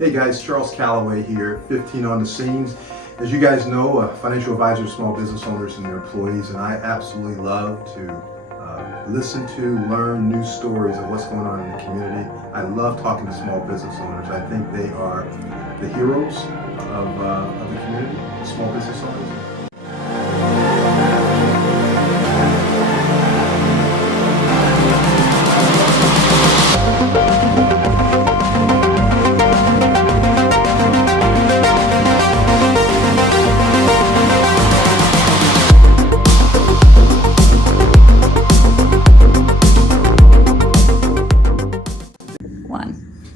Hey guys, Charles Calloway here, 15 on the scenes. As you guys know, financial advisors, small business owners and their employees, and I absolutely love to listen to, learn new stories of what's going on in the community. I love talking to small business owners. I think they are the heroes of the community, the small business owners.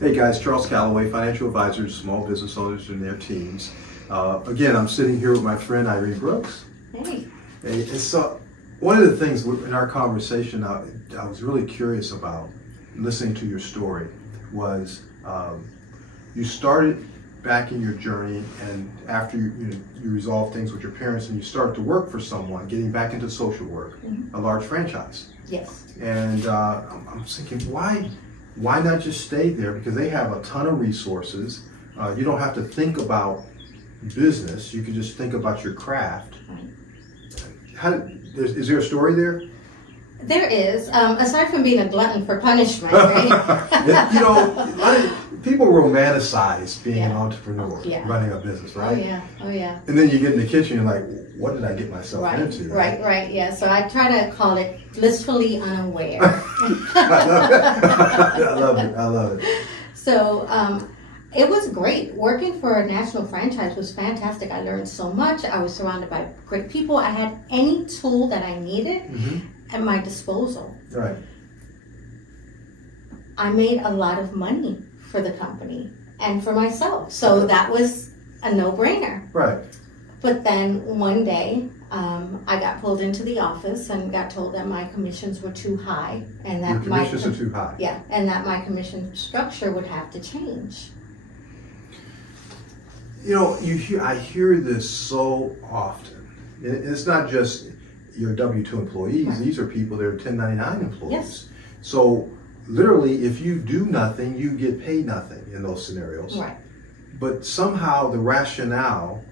Hey guys, Charles Calloway, financial advisors, small business owners and their teams. Again, I'm sitting here with my friend Irene Brooks. Hey. Hey, so one of the things in our conversation I was really curious about listening to your story was you started back in your journey, and after you resolved things with your parents and you started to work for someone, getting back into social work, a large franchise. Yes. And I'm thinking, why not just stay there? Because they have a ton of resources. You don't have to think about business. You can just think about your craft. Right. Is there a story there? There is. Aside from being a glutton for punishment, right? A lot of people romanticize being an entrepreneur, running a business, right? Oh yeah. And then you get in the kitchen, you're like, what did I get myself into? Right, yeah. So I try to call it blissfully unaware. I love it. So it was great. Working for a national franchise was fantastic. I learned so much. I was surrounded by great people. I had any tool that I needed at my disposal. Right. I made a lot of money for the company and for myself. So that was a no-brainer. Right. But then one day, I got pulled into the office and got told that my commissions were too high, and that your commissions are too high. Yeah, and that my commission structure would have to change. I hear this so often. It's not just your W-2 employees. Right. These are people that are 1099 employees. Yes. So literally, if you do nothing, you get paid nothing in those scenarios. Right. But somehow the rationale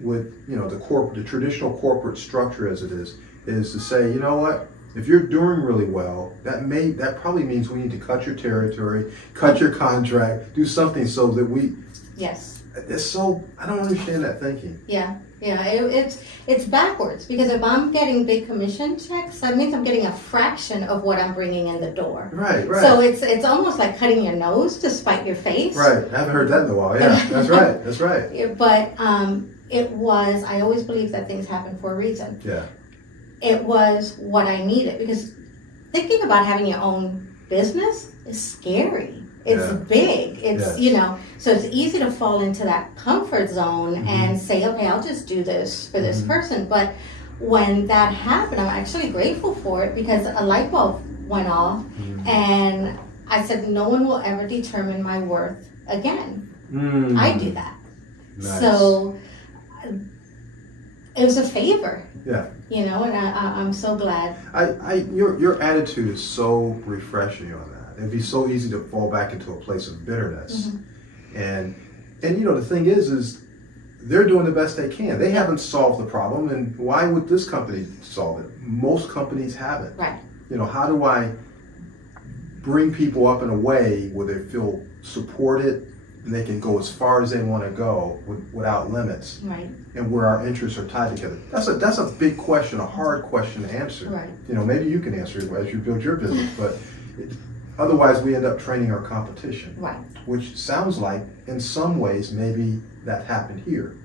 with the traditional corporate structure as it is to say, you know what, if you're doing really well, that probably means we need to cut your territory, cut your contract, do something so that we. Yes. It's so, I don't understand that thinking. Yeah. It's backwards, because if I'm getting big commission checks, that means I'm getting a fraction of what I'm bringing in the door. Right. So it's almost like cutting your nose to spite your face. Right. I haven't heard that in a while. Yeah, that's right. But I always believe that things happen for a reason. Yeah. It was what I needed, because thinking about having your own business is scary. It's big. It's, so it's easy to fall into that comfort zone and say, okay, I'll just do this for this person. But when that happened, I'm actually grateful for it, because a light bulb went off and I said, no one will ever determine my worth again. I do that. Nice. So it was a favor. Yeah. And I'm so glad. Your attitude is so refreshing on that. It'd be so easy to fall back into a place of bitterness. And the thing is they're doing the best they can. They haven't solved the problem, and why would this company solve it? Most companies haven't. Right. How do I bring people up in a way where they feel supported and they can go as far as they want to go without limits? Right. And where our interests are tied together. That's a big question, a hard question to answer. Right. Maybe you can answer it as you build your business, but otherwise we end up training our competition. Right. Which sounds like, in some ways, maybe that happened here.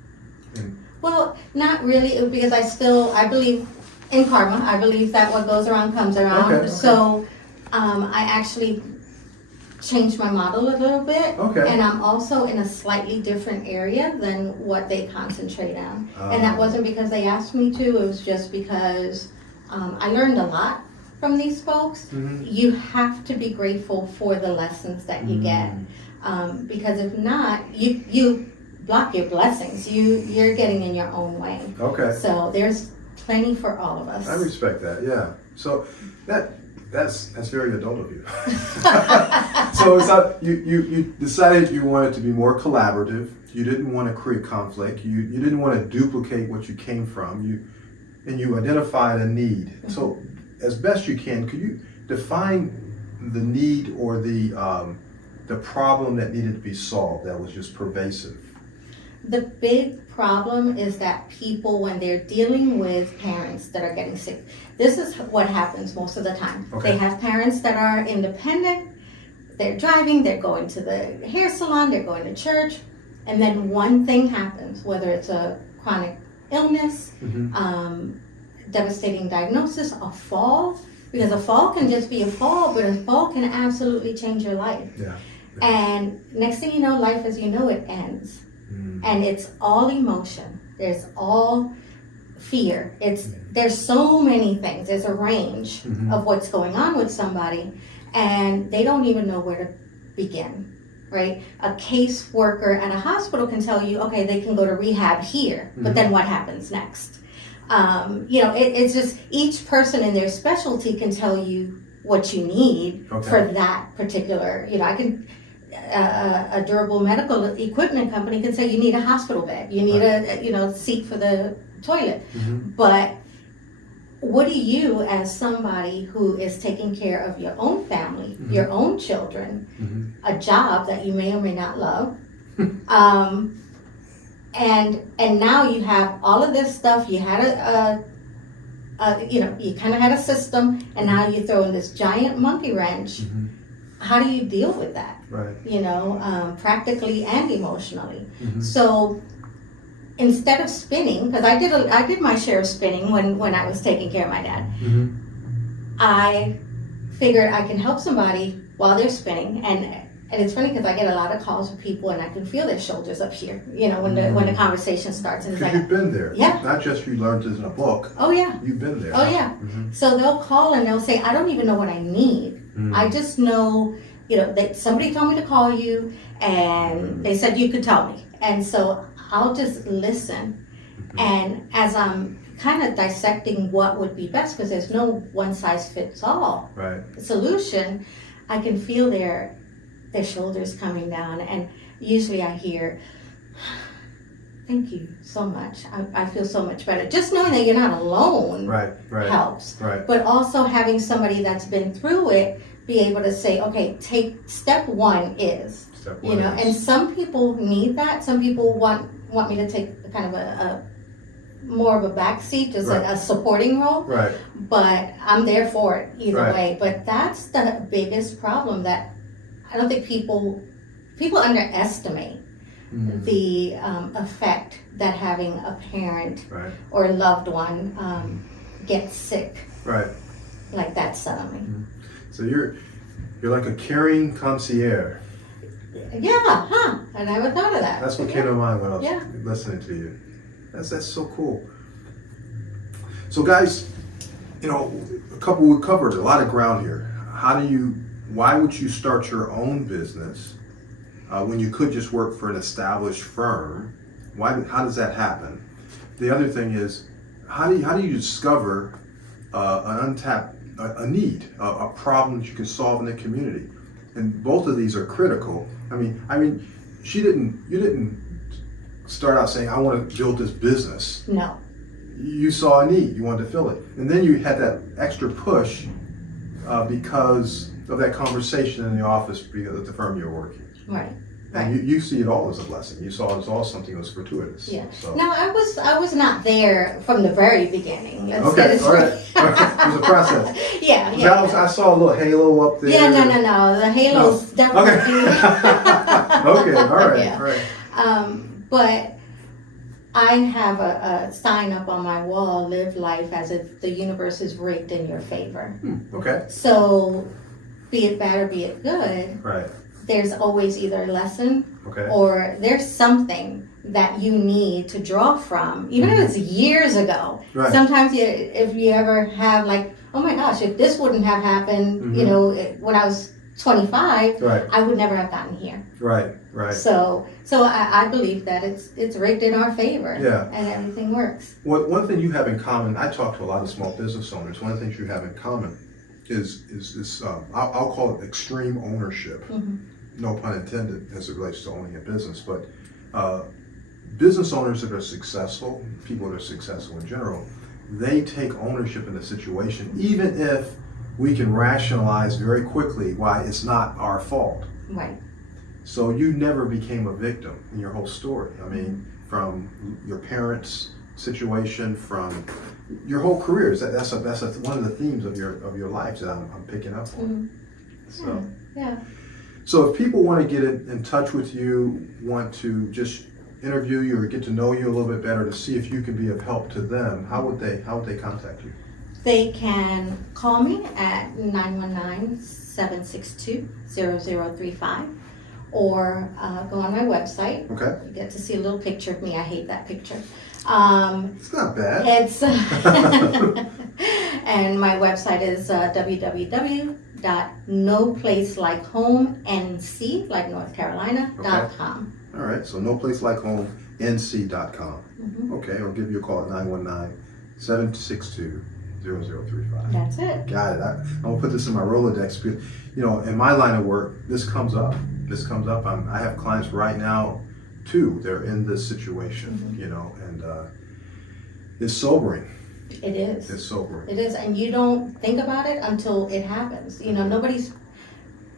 Well, not really, because I believe in karma. I believe that what goes around comes around. Okay. So I actually changed my model a little bit. Okay. And I'm also in a slightly different area than what they concentrate on. And that wasn't because they asked me to. It was just because I learned a lot from these folks. You have to be grateful for the lessons that you get. Because if not, you block your blessings. You're getting in your own way. Okay. So there's plenty for all of us. I respect that, yeah. So that That's very adult of you. So it's not, you decided you wanted to be more collaborative. You didn't want to create conflict. You didn't want to duplicate what you came from. You identified a need. Mm-hmm. So as best you can, could you define the need or the problem that needed to be solved that was just pervasive? The big problem is that people, when they're dealing with parents that are getting sick, this is what happens most of the time. Okay. They have parents that are independent, they're driving, they're going to the hair salon, they're going to church, and then one thing happens, whether it's a chronic illness, Mm-hmm. Devastating diagnosis, a fall, because a fall can just be a fall, but a fall can absolutely change your life. Yeah. And next thing you know, life as you know it ends. And it's all emotion. There's all fear. There's so many things. There's a range of what's going on with somebody, and they don't even know where to begin, right? A caseworker at a hospital can tell you, okay, they can go to rehab here, but then what happens next? It's just each person in their specialty can tell you what you need for that particular, a durable medical equipment company can say you need a hospital bed, you need a seat for the toilet. But what do you, as somebody who is taking care of your own family, your own children, a job that you may or may not love, and now you have all of this stuff, you had you kind of had a system, and now you throw in this giant monkey wrench. How do you deal with that? Right. Practically and emotionally. So instead of spinning, because I did my share of spinning when I was taking care of my dad, I figured I can help somebody while they're spinning, and it's funny because I get a lot of calls from people, and I can feel their shoulders up here. When the conversation starts, and it's like, you've been there. Yeah. Not just you learned it in a book. Oh yeah. You've been there. Oh yeah. So they'll call and they'll say, I don't even know what I need. I just know, that somebody told me to call you, and they said you could tell me. And so I'll just listen. And as I'm kind of dissecting what would be best, because there's no one size fits all solution, I can feel their shoulders coming down. And usually I hear, thank you so much. I feel so much better. Just knowing that you're not alone helps. Right. But also having somebody that's been through it be able to say, okay, take step one is. And some people need that. Some people want me to take kind of a more of a backseat, just a supporting role. Right. But I'm there for it either way. But that's the biggest problem that I don't think people underestimate. The effect that having a parent or a loved one gets sick like that suddenly. So you're like a caring concierge. Yeah, I never thought of that. That's what came to mind when I was listening to you. That's so cool. So guys, we covered a lot of ground here. Why would you start your own business when you could just work for an established firm? How does that happen? The other thing is, how do you discover an untapped need, a problem that you can solve in the community? And both of these are critical. I mean, you didn't start out saying, I want to build this business. No. You saw a need, you wanted to fill it. And then you had that extra push because of that conversation in the office because of the firm you're working. Right. And you see it all as a blessing. You saw it as all something that was fortuitous. Yeah. So. Now I was not there from the very beginning. All right. It was a process. Yeah. I saw a little halo up there. Yeah. No. The halo's definitely. Okay. All right. All right. But I have a sign up on my wall: live life as if the universe is rigged in your favor. Okay. So, be it bad or be it good. Right. There's always either a lesson or there's something that you need to draw from, even if it's years ago. Right. Sometimes if you ever have like, oh my gosh, if this wouldn't have happened, when I was 25, I would never have gotten here. Right. So I believe that it's rigged in our favor. Yeah. And everything works. One thing you have in common, I talk to a lot of small business owners, one of the things you have in common is I'll call it extreme ownership. Mm-hmm. No pun intended as it relates to owning a business, but business owners that are successful, people that are successful in general, they take ownership in the situation, even if we can rationalize very quickly why it's not our fault. Right. So you never became a victim in your whole story. I mean, from your parents' situation, from your whole career. That's one of the themes of your life that I'm picking up on. Mm-hmm. So yeah. So if people want to get in touch with you, want to just interview you or get to know you a little bit better to see if you can be of help to them, how would they contact you? They can call me at 919-762-0035 or go on my website. Okay. You get to see a little picture of me. I hate that picture. It's not bad. It's and my website is www.noplacelikehomenc, like North Carolina.com. All right, so noplacelikehomenc.com. Mm-hmm. Okay, I'll give you a call at 919-762-0035. That's it. Got it. I'm gonna put this in my Rolodex because, in my line of work, this comes up. I have clients right now, too. They're in this situation, Mm-hmm. and it's sobering. It is. It's sobering. It is, and you don't think about it until it happens. Nobody's,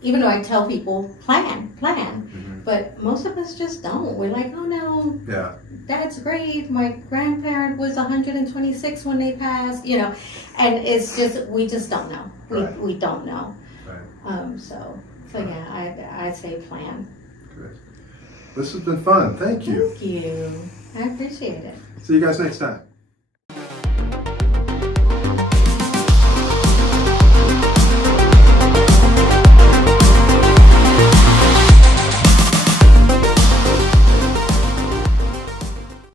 even though I tell people, plan, Mm-hmm. but most of us just don't. We're like, oh no, Yeah. that's great. My grandparent was 126 when they passed, and it's just, we just don't know. We don't know. Right. So yeah, I say plan. Good. This has been fun. Thank you. Thank you. I appreciate it. See you guys next time.